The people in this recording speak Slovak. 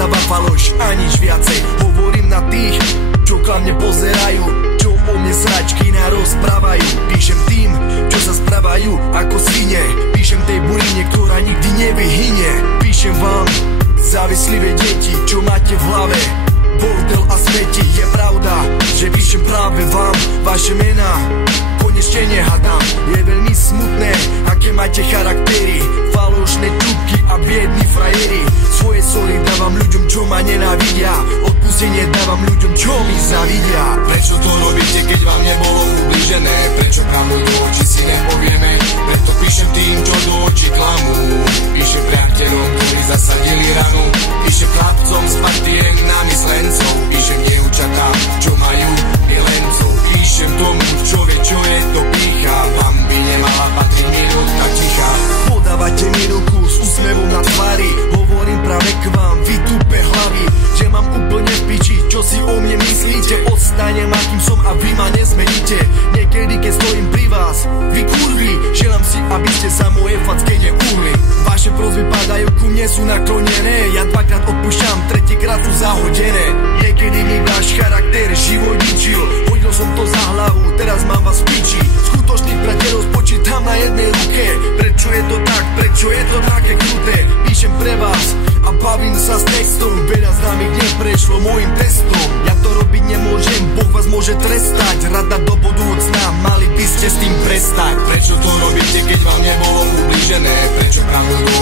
nezostáva faloš a nič viacej. Hovorím na tých, čo ka mne pozerajú, čo o mne sračky narozprávajú. Píšem tým, čo sa správajú ako svine. Píšem tej burine, ktorá nikdy nevyhynie. Píšem vám, závislivé deti, čo máte v hlave, bordel a smeti. Je pravda, že píšem práve vám vaše mená, konečne nehádam. Je veľmi smutné, aké máte charaktery, falošné trúbky a biední frajeri. Svoje sory dávam ľuďom, čo ma nenávidia, odpustenie dávam ľuďom, čo mi závidia. Prečo to robíte, keď vám nebolo ublížené? Prečo pravdu do očí si nepovieme? Preto píšem tým, čo do očí klamú. Píšem priateľom, ktorí zasadili ranu. Píšem chlapcom z partie namyslencov. Píšem dievčatám, čo majú milencov. Píšem tomu, čo vie, čo je to pýcha. Vám by nemala patriť minúta ticha. Podávate mi ruku s úsmevom na tvári, hovorím práve k vám, vy tupe hlavy, že mám úplne v piči, čo si o mne myslíte. Ostanem akým som a vy ma nezmeníte. Niekedy, keď stojím pri vás, vy kurvy, želám si, aby ste sa moje facke neúhli. Vaše prosby padajú ku mne, sú naklonené, ja dvakrát odpúšťam, tretíkrát sú zahodené. Niekedy mi váš charakter život ničil, hodil som to za hlavu, teraz mám vás v piči. Skutočných priateľov spočítam na jednej ruke. Prečo je to tak, prečo je to také kruté? Píšem pre vás a bavím sa s textom, veľa známych neprešlo môjim testom. Ja to robiť nemôžem, Boh vás môže trestať, rada do budúcna, mali by ste s tým prestať. Prečo to robíte, keď vám nebolo ublížené? Prečo pravdu do